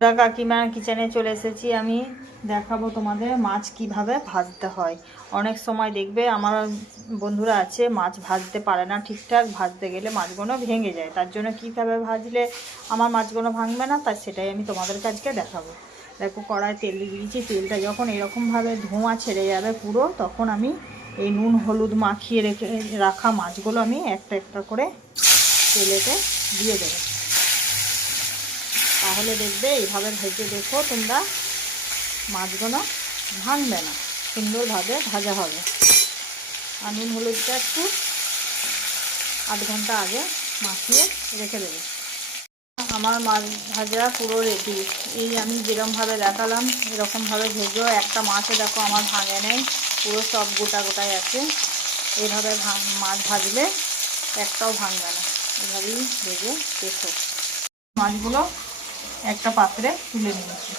কাকিমার কিচেনে চলে এসেছি। আমি দেখাবো তোমাদের মাছ কিভাবে ভাজতে হয়। অনেক সময় দেখবে আমার বন্ধুরা আছে মাছ ভাজতে পারে না ঠিকঠাক, ভাজতে গেলে মাছগুলো ভেঙে যায়। তার জন্য কীভাবে ভাজলে আমার মাছগুলো ভাঙবে না, তাই সেটাই আমি তোমাদেরকে আজকে দেখাবো। দেখো, কড়াই তেল দিয়ে দিয়েছি। তেলটা যখন এরকমভাবে ধোঁয়া ছেড়ে যাবে পুরো, তখন আমি এই নুন হলুদ মাখিয়ে রাখা মাছগুলো আমি একটা একটা করে তেলেতে দিয়ে দেবো। তাহলে দেখবে এইভাবে ভেজে দেখো তোমরা, মাছগুলো ভাঙবে না, সুন্দরভাবে ভাজা হবে। আর নুন হলুদটা একটু আধ ঘন্টা আগে মাখিয়ে রেখে দেবে। আমার মাছ ভাজা পুরো রেডি। এই আমি যেরকমভাবে দেখালাম এরকমভাবে ভেজো। একটা মাছও দেখো আমার ভাঙে নেই, পুরো সব গোটা গোটাই আছে। এইভাবে মাছ ভাজলে একটাও ভাঙবে না। এভাবেই ভেজে দেখো। মাছগুলো একটা পাত্রে তুলে নিয়েছি।